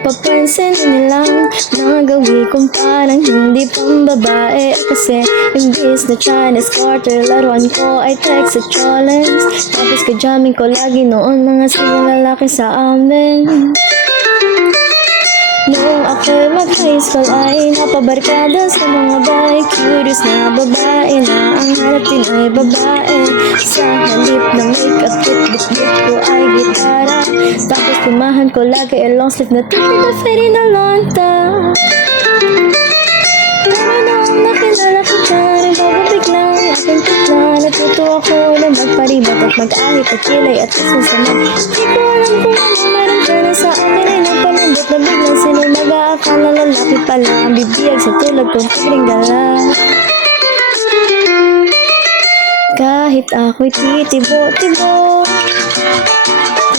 napapansin nilang mga gawi kong parang hindi pang babae. Kasi imbis na Chinese quarter, laruan ko ay text at challenge. Tapos kajamin ko lagi noon mga single lalaki sa amin. Noong ako'y mag-high school ay napabarkada sa mga bahay. Curious na babae na ang hanap din ay babae. Sa halip na make-up kit, bit-bit ko ay gitara. Tapos pumahan ko lagi ay long sleeve na t-shirt na fade na lonta. Pero noong nakilala ko dyan, ay bababiglang aking tikla. Natuto ako na magparibat at mag-ahit at kilay at kismas naman. Di ko alam kung ano meron dyan sa amin ay nagpalambot na biglang sino mag-aakala lalaki pala ang bibiyag sa tulad kong tigring gala. Kahit ako'y titibo-tibo,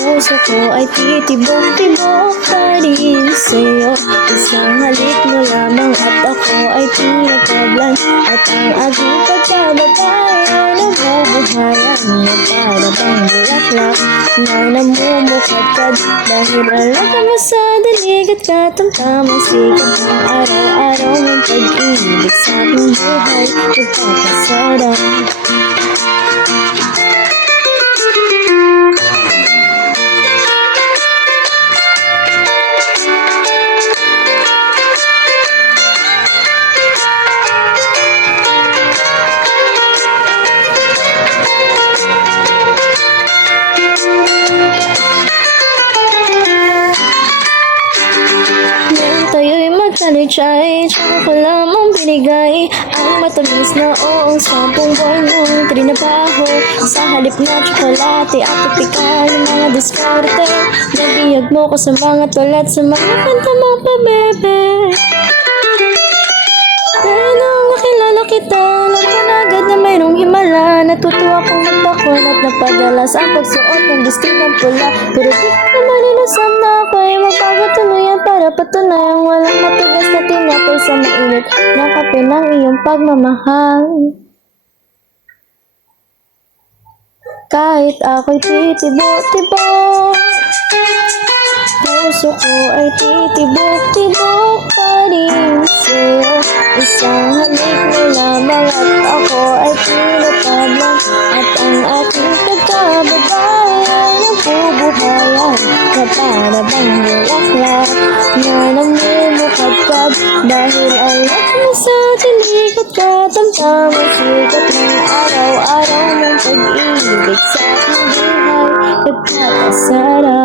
puso ko ay titibok-tibok pa rin sa'yo. Isang halik mo lamang at ako ay tinataglan. At ang aking pagkababay ay nabubuhayan na para bang bulaklak na namumukadkad. Dahil alaka mo sa dalig at katamtamang sikat ng araw-araw mong pag-ibig sa aking buhay nagpapasarap. Chay, tsaka ko lamang binigay ang matamis na oong 10 buwan mong trinabaho. Sa halip na tsokolate at tipikal ng mga diskarte, nabiyag mo ko sa mga toilet, sa mga kanta mo pa, bebe. Pero nung nakilala kita, alam ko na agad na mayroong himala. Natuto akong magpakon at napadala sa pagsuot ng distinang pula. Pero di ko marilusam na ako ay mabago tuluyan para patunayang walang matigas na tinapay sa mainit na kape ng iyong pagmamahal. Kahit ako'y titibo-tibo, puso ko ay titibok-tibok pa rin sa'yo. Isang halik mo lamang at ako ay tinataglan. At ang aking pagkababay ay nabubuhayan na para bang bulaklak na namumukadkad. Dahil alak mo sa tinig at katamtamang sikat ng araw-araw ng pag-ibig sa aking buhay nagpapasarap.